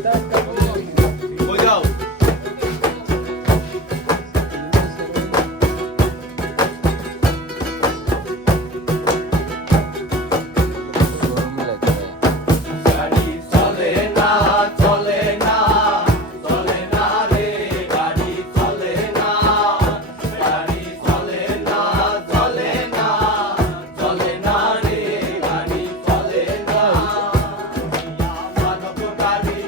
কই যাও গাড়ি চলে না চলে না চলে না রে গাড়ি চলে না গাড়ি চলে না চলে না চলে না রে গাড়ি চলে না মানব গাড়ি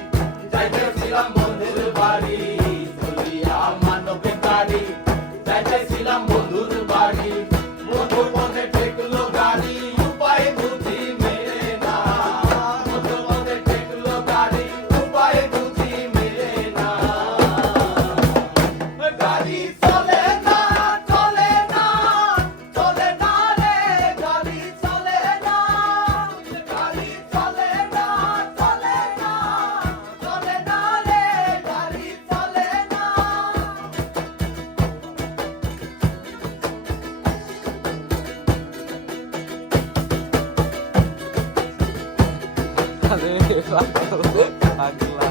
যাইতেছিলাম বন্ধুর বাড়ি চলিয়া মানব গাড়ি যাইতেছিলাম বন্ধুর বাড়ি বন্ধুর মনে ঠেকলো গাড়ি উপায় বুঝি মেলে না বন্ধুর মনে ঠেকলো গাড়ি উপায় বুঝি মেলে না গাড়ি চলে না চলে না চলে না রে গাড়ি চলে না গাড়ি চলে না চলে না চলে না রে গাড়ি চলে না আরে পাগলা